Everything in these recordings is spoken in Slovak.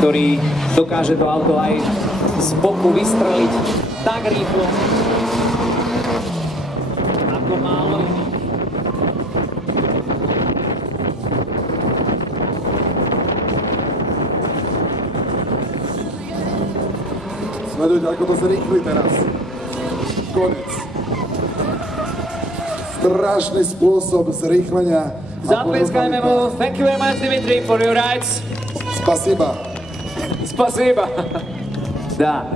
ktorý dokáže to auto aj z boku vystreliť tak rýchlo, ako málo iný. Sledujte, ako to zrýchli teraz. Konec. Strašný spôsob zrýchlenia. Zatleskajme mu. Thank you very much, Dimitri, for your rides. Spasiba. Spasiba. Dá.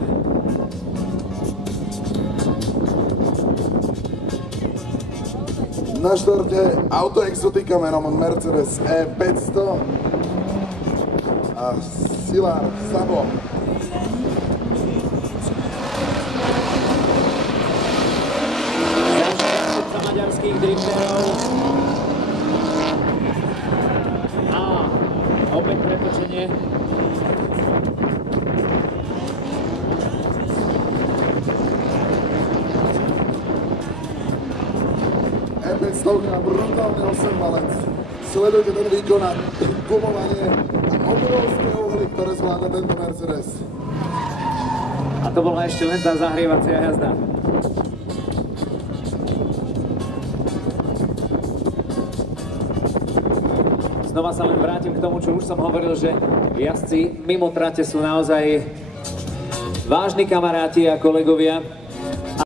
Na štarte auto exotika menom Mercedes E500 a Silár Sabo. Zástupca maďarských drifterov. A opäť pretočenie. E500 brutálny 8-valec. Sledujte ten výkon a gumovanie a obrovské uhly, ktoré zvláda tento Mercedes. A to bola ešte len tá zahrievacia jazda. Znova sa len vrátim k tomu, čo už som hovoril, že jazdci mimo trate sú naozaj vážni kamaráti a kolegovia.